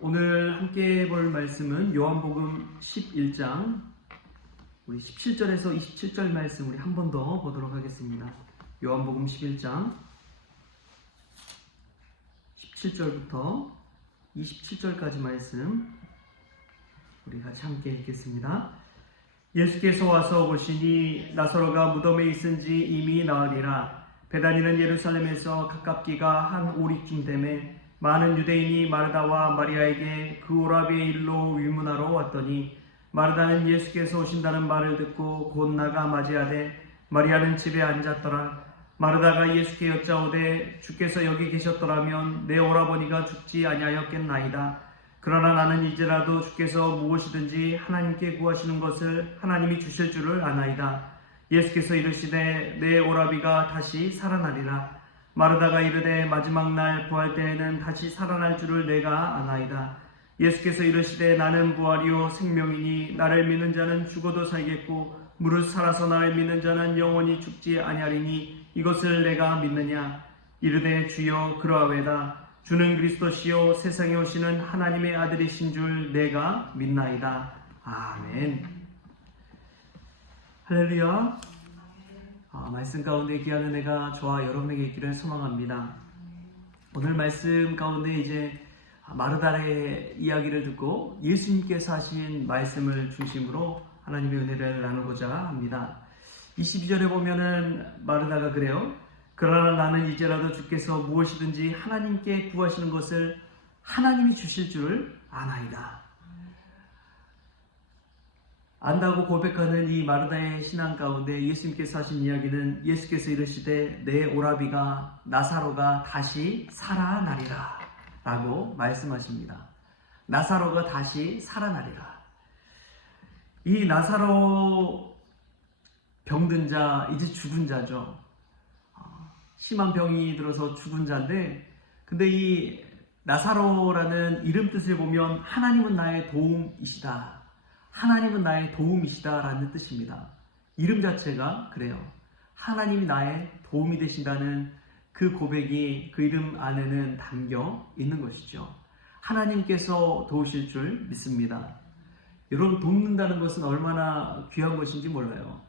오늘 함께 볼 말씀은 요한복음 11장 우리 17절에서 27절 말씀 우리 한 번 더 보도록 하겠습니다. 요한복음 11장 17절부터 27절까지 말씀 우리 같이 함께 읽겠습니다. 예수께서 와서 보시니 나사로가 무덤에 있은지 이미 나으리라. 베다니는 예루살렘에서 가깝기가 한 오리쯤 되매 많은 유대인이 마르다와 마리아에게 그 오라비의 일로 위문하러 왔더니 마르다는 예수께서 오신다는 말을 듣고 곧 나가 맞이하되 마리아는 집에 앉았더라. 마르다가 예수께 여짜오되 주께서 여기 계셨더라면 내 오라버니가 죽지 아니하였겠나이다. 그러나 나는 이제라도 주께서 무엇이든지 하나님께 구하시는 것을 하나님이 주실 줄을 아나이다. 예수께서 이르시되 내 오라비가 다시 살아나리라. 마르다가 이르되 마지막 날 부활 때에는 다시 살아날 줄을 내가 아나이다. 예수께서 이르시되 나는 부활이요 생명이니 나를 믿는 자는 죽어도 살겠고 무릇 살아서 나를 믿는 자는 영원히 죽지 아니하리니 이것을 내가 믿느냐. 이르되 주여 그러하외다. 주는 그리스도시요 세상에 오시는 하나님의 아들이신 줄 내가 믿나이다. 아멘. 할렐루야. 말씀 가운데 귀한 은혜가 저와 여러분에게 있기를 소망합니다. 오늘 말씀 가운데 이제 마르다의 이야기를 듣고 예수님께서 하신 말씀을 중심으로 하나님의 은혜를 나누고자 합니다. 22절에 보면은 마르다가 그래요. 그러나 나는 이제라도 주께서 무엇이든지 하나님께 구하시는 것을 하나님이 주실 줄을 아나이다. 안다고 고백하는 이 마르다의 신앙 가운데 예수님께서 하신 이야기는 예수께서 이르시되 내 오라비가 나사로가 다시 살아나리라 라고 말씀하십니다. 나사로가 다시 살아나리라. 이 나사로 병든 자, 이제 죽은 자죠. 심한 병이 들어서 죽은 자인데, 근데 이 나사로라는 이름 뜻을 보면 하나님은 나의 도움이시다, 하나님은 나의 도움이시다 라는 뜻입니다. 이름 자체가 그래요. 하나님이 나의 도움이 되신다는 그 고백이 그 이름 안에는 담겨 있는 것이죠. 하나님께서 도우실 줄 믿습니다. 여러분, 돕는다는 것은 얼마나 귀한 것인지 몰라요.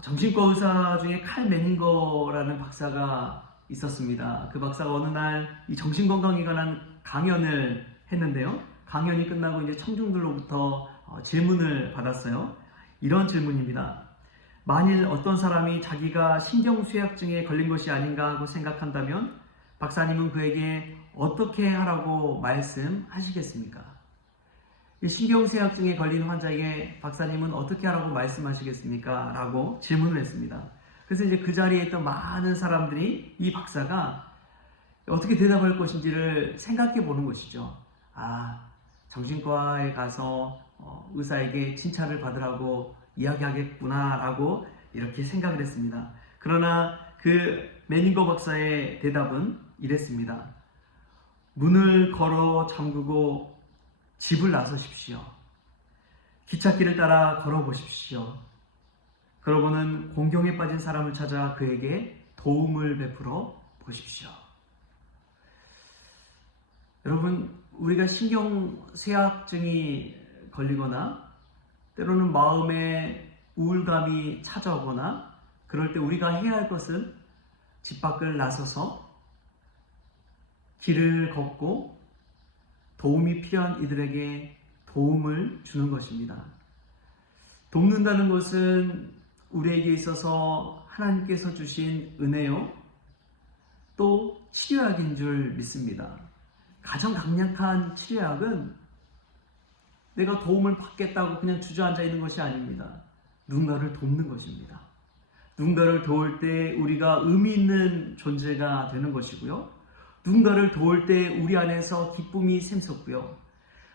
정신과 의사 중에 칼 메닌거라는 박사가 있었습니다. 그 박사가 어느 날 이 정신건강에 관한 강연을 했는데요. 강연이 끝나고 이제 청중들로부터 질문을 받았어요. 이런 질문입니다. 만일 어떤 사람이 자기가 신경쇠약증에 걸린 것이 아닌가 하고 생각한다면 박사님은 그에게 어떻게 하라고 말씀하시겠습니까? 이 신경쇠약증에 걸린 환자에게 박사님은 어떻게 하라고 말씀하시겠습니까? 라고 질문을 했습니다. 그래서 이제 그 자리에 있던 많은 사람들이 이 박사가 어떻게 대답할 것인지를 생각해 보는 것이죠. 정신과에 가서 의사에게 진찰을 받으라고 이야기하겠구나 라고 이렇게 생각을 했습니다. 그러나 그 메닌거 박사의 대답은 이랬습니다. 문을 걸어 잠그고 집을 나서십시오. 기찻길을 따라 걸어보십시오. 그러고는 공경에 빠진 사람을 찾아 그에게 도움을 베풀어 보십시오. 여러분, 우리가 신경쇠약증이 걸리거나 때로는 마음에 우울감이 찾아오거나 그럴 때 우리가 해야 할 것은 집 밖을 나서서 길을 걷고 도움이 필요한 이들에게 도움을 주는 것입니다. 돕는다는 것은 우리에게 있어서 하나님께서 주신 은혜요, 또 치료약인 줄 믿습니다. 가장 강력한 치료약은 내가 도움을 받겠다고 그냥 주저앉아 있는 것이 아닙니다. 누군가를 돕는 것입니다. 누군가를 도울 때 우리가 의미 있는 존재가 되는 것이고요. 누군가를 도울 때 우리 안에서 기쁨이 샘솟고요.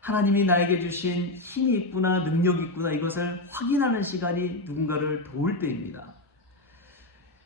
하나님이 나에게 주신 힘이 있구나, 능력이 있구나, 이것을 확인하는 시간이 누군가를 도울 때입니다.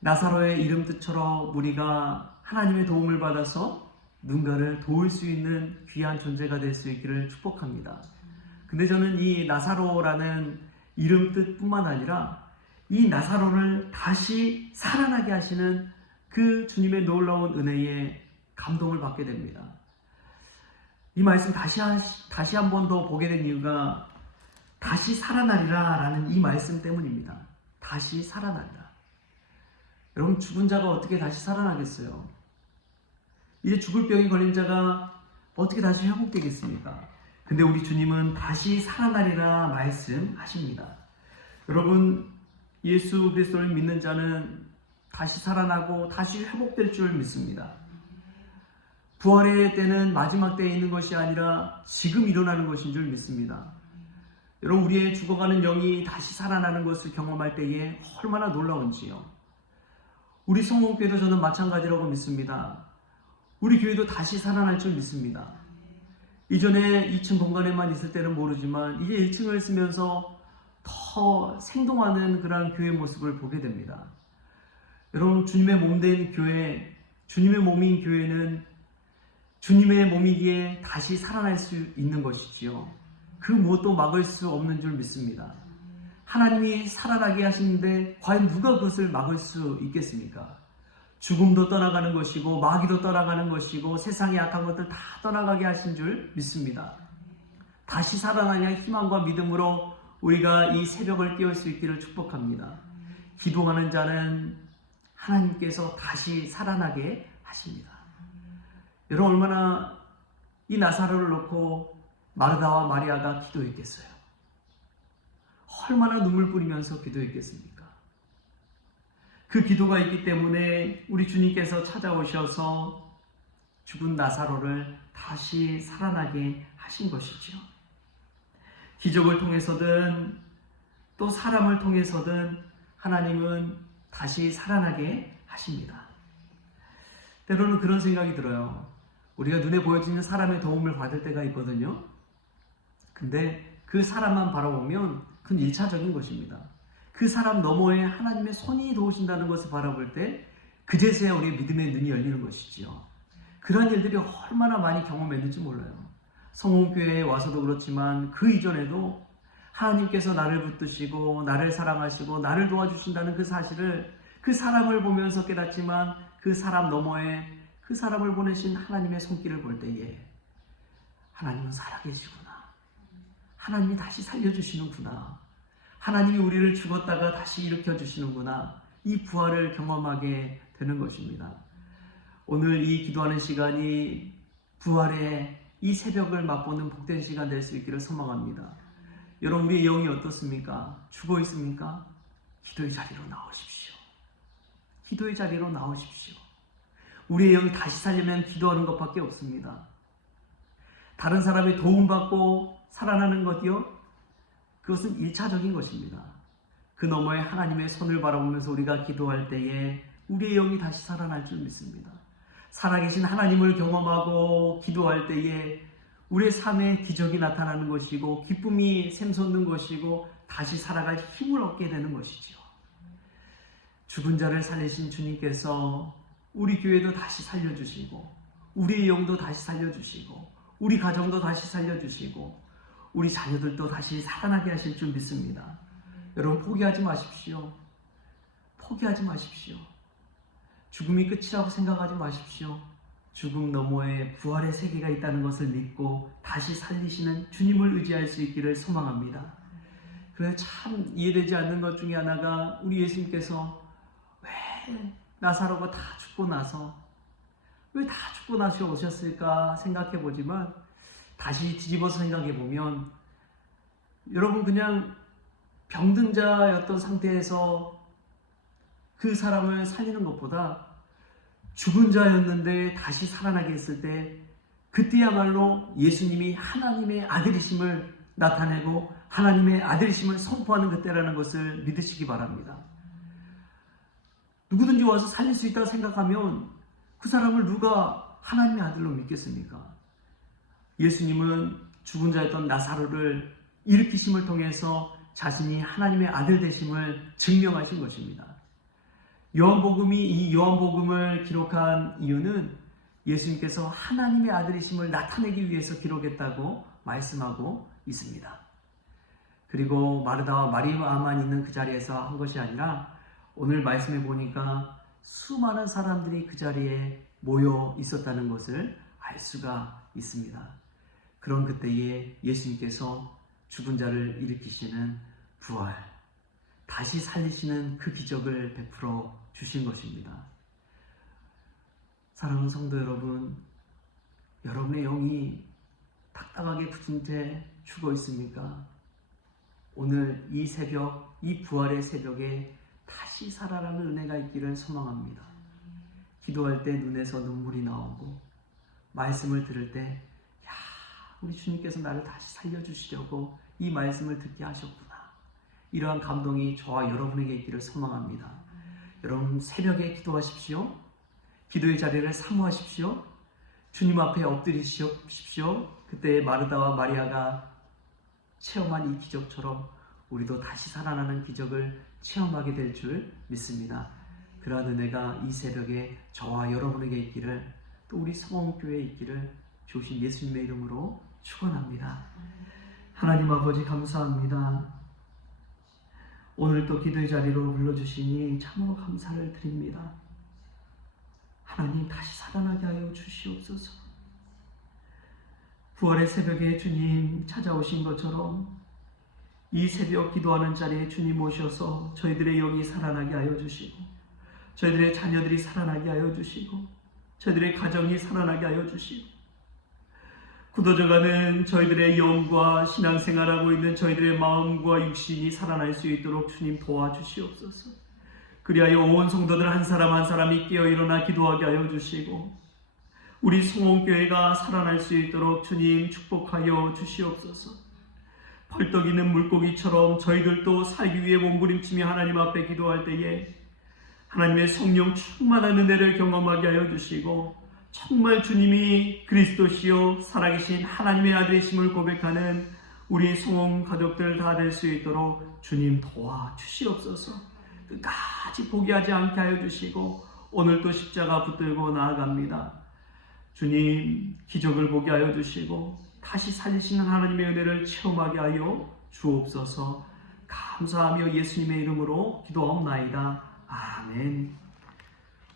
나사로의 이름 뜻처럼 우리가 하나님의 도움을 받아서 누군가를 도울 수 있는 귀한 존재가 될 수 있기를 축복합니다. 근데 저는 이 나사로라는 이름 뜻뿐만 아니라 이 나사로를 다시 살아나게 하시는 그 주님의 놀라운 은혜에 감동을 받게 됩니다. 이 말씀 다시 한 번 더 보게 된 이유가 다시 살아나리라 라는 이 말씀 때문입니다. 다시 살아난다. 여러분, 죽은 자가 어떻게 다시 살아나겠어요? 이제 죽을 병이 걸린 자가 어떻게 다시 회복되겠습니까? 근데 우리 주님은 다시 살아나리라 말씀하십니다. 여러분, 예수 그리스도를 믿는 자는 다시 살아나고 다시 회복될 줄 믿습니다. 부활의 때는 마지막 때에 있는 것이 아니라 지금 일어나는 것인 줄 믿습니다. 여러분, 우리의 죽어가는 영이 다시 살아나는 것을 경험할 때에 얼마나 놀라운지요. 우리 성공교회도 저는 마찬가지라고 믿습니다. 우리 교회도 다시 살아날 줄 믿습니다. 이전에 2층 공간에만 있을 때는 모르지만 이제 1층을 쓰면서 더 생동하는 그런 교회 모습을 보게 됩니다. 여러분, 주님의 몸된 교회, 주님의 몸인 교회는 주님의 몸이기에 다시 살아날 수 있는 것이지요. 그 무엇도 막을 수 없는 줄 믿습니다. 하나님이 살아나게 하시는데 과연 누가 그것을 막을 수 있겠습니까? 죽음도 떠나가는 것이고 마귀도 떠나가는 것이고 세상의 악한 것들 다 떠나가게 하신 줄 믿습니다. 다시 살아나냐 희망과 믿음으로 우리가 이 새벽을 깨울 수 있기를 축복합니다. 기도하는 자는 하나님께서 다시 살아나게 하십니다. 여러분, 얼마나 이 나사로를 놓고 마르다와 마리아가 기도했겠어요? 얼마나 눈물 뿌리면서 기도했겠습니까? 그 기도가 있기 때문에 우리 주님께서 찾아오셔서 죽은 나사로를 다시 살아나게 하신 것이죠. 기적을 통해서든 또 사람을 통해서든 하나님은 다시 살아나게 하십니다. 때로는 그런 생각이 들어요. 우리가 눈에 보여지는 사람의 도움을 받을 때가 있거든요. 근데 그 사람만 바라보면 그건 1차적인 것입니다. 그 사람 너머에 하나님의 손이 도우신다는 것을 바라볼 때 그제서야 우리의 믿음의 눈이 열리는 것이지요. 그런 일들이 얼마나 많이 경험했는지 몰라요. 성공교회에 와서도 그렇지만 그 이전에도 하나님께서 나를 붙드시고 나를 사랑하시고 나를 도와주신다는 그 사실을 그 사람을 보면서 깨닫지만 그 사람 너머에 그 사람을 보내신 하나님의 손길을 볼 때에 하나님은 살아계시구나. 하나님이 다시 살려주시는구나. 하나님이 우리를 죽었다가 다시 일으켜주시는구나. 이 부활을 경험하게 되는 것입니다. 오늘 이 기도하는 시간이 부활의 이 새벽을 맛보는 복된 시간 될 수 있기를 소망합니다. 여러분, 우리의 영이 어떻습니까? 죽어 있습니까? 기도의 자리로 나오십시오. 기도의 자리로 나오십시오. 우리의 영이 다시 살려면 기도하는 것밖에 없습니다. 다른 사람의 도움받고 살아나는 것이요, 그것은 1차적인 것입니다. 그 너머에 하나님의 손을 바라보면서 우리가 기도할 때에 우리의 영이 다시 살아날 줄 믿습니다. 살아계신 하나님을 경험하고 기도할 때에 우리의 삶에 기적이 나타나는 것이고 기쁨이 샘솟는 것이고 다시 살아갈 힘을 얻게 되는 것이죠. 죽은 자를 살리신 주님께서 우리 교회도 다시 살려주시고 우리의 영도 다시 살려주시고 우리 가정도 다시 살려주시고 우리 자녀들도 다시 살아나게 하실 줄 믿습니다. 여러분, 포기하지 마십시오. 포기하지 마십시오. 죽음이 끝이라고 생각하지 마십시오. 죽음 너머에 부활의 세계가 있다는 것을 믿고 다시 살리시는 주님을 의지할 수 있기를 소망합니다. 그래서 참 이해되지 않는 것 중에 하나가 우리 예수님께서 왜 나사로가 다 죽고 나서 왜 다 죽고 나서 오셨을까 생각해 보지만 다시 뒤집어서 생각해 보면 여러분, 그냥 병든 자였던 상태에서 그 사람을 살리는 것보다 죽은 자였는데 다시 살아나게 했을 때 그때야말로 예수님이 하나님의 아들이심을 나타내고 하나님의 아들이심을 선포하는 그때라는 것을 믿으시기 바랍니다. 누구든지 와서 살릴 수 있다고 생각하면 그 사람을 누가 하나님의 아들로 믿겠습니까? 예수님은 죽은 자였던 나사로를 일으키심을 통해서 자신이 하나님의 아들 되심을 증명하신 것입니다. 요한복음이 이 요한복음을 기록한 이유는 예수님께서 하나님의 아들이심을 나타내기 위해서 기록했다고 말씀하고 있습니다. 그리고 마르다와 마리아만 있는 그 자리에서 한 것이 아니라 오늘 말씀해 보니까 수많은 사람들이 그 자리에 모여 있었다는 것을 알 수가 있습니다. 그런 그때에 예수님께서 죽은 자를 일으키시는 부활, 다시 살리시는 그 기적을 베풀어 주신 것입니다. 사랑하는 성도 여러분, 여러분의 영이 딱딱하게 굳은 채 죽어 있습니까? 오늘 이 새벽, 이 부활의 새벽에 다시 살아나는 은혜가 있기를 소망합니다. 기도할 때 눈에서 눈물이 나오고 말씀을 들을 때 야, 우리 주님께서 나를 다시 살려주시려고 이 말씀을 듣게 하셨구나. 이러한 감동이 저와 여러분에게 있기를 소망합니다. 여러분 새벽에 기도하십시오. 기도의 자리를 사모하십시오. 주님 앞에 엎드리십시오. 그때 마르다와 마리아가 체험한 이 기적처럼 우리도 다시 살아나는 기적을 체험하게 될 줄 믿습니다. 그러한 은혜가 이 새벽에 저와 여러분에게 있기를, 또 우리 성원교회에 있기를 주신 예수님의 이름으로 축원합니다. 하나님 아버지 감사합니다. 오늘 또 기도의 자리로 불러주시니 참으로 감사를 드립니다. 하나님 다시 살아나게 하여 주시옵소서. 부활의 새벽에 주님 찾아오신 것처럼 이 새벽 기도하는 자리에 주님 오셔서 저희들의 영이 살아나게 하여 주시고, 저희들의 자녀들이 살아나게 하여 주시고, 저희들의 가정이 살아나게 하여 주시고, 굳어져가는 저희들의 영과 신앙생활하고 있는 저희들의 마음과 육신이 살아날 수 있도록 주님 도와주시옵소서. 그리하여 온 성도들 한 사람 한 사람이 깨어 일어나 기도하게 하여 주시고, 우리 송원교회가 살아날 수 있도록 주님 축복하여 주시옵소서. 펄떡이는 물고기처럼 저희들도 살기 위해 몸부림치며 하나님 앞에 기도할 때에 하나님의 성령 충만한 은혜를 경험하게 하여 주시고, 정말 주님이 그리스도시요 살아계신 하나님의 아들이심을 고백하는 우리 송원 가족들 다 될 수 있도록 주님 도와주시옵소서. 끝까지 포기하지 않게 하여 주시고, 오늘도 십자가 붙들고 나아갑니다. 주님 기적을 보게 하여 주시고 다시 살리시는 하나님의 은혜를 체험하게 하여 주옵소서. 감사하며 예수님의 이름으로 기도하옵나이다. 아멘.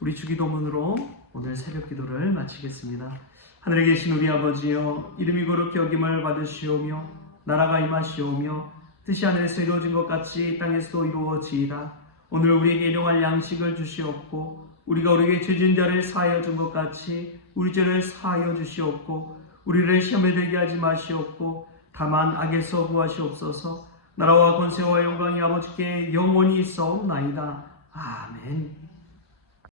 우리 주기도문으로 오늘 새벽 기도를 마치겠습니다. 하늘에 계신 우리 아버지여, 이름이 거룩히 여김을 받으시오며 나라가 임하시오며 뜻이 하늘에서 이루어진 것 같이 땅에서도 이루어지이다. 오늘 우리에게 일용할 양식을 주시옵고, 우리가 우리에게 죄진 자를 사하여 준 것 같이 우리 죄를 사하여 주시옵고, 우리를 시험에 들게 하지 마시옵고, 다만 악에서 구하시옵소서. 나라와 권세와 영광이 아버지께 영원히 있사옵나이다. 아멘.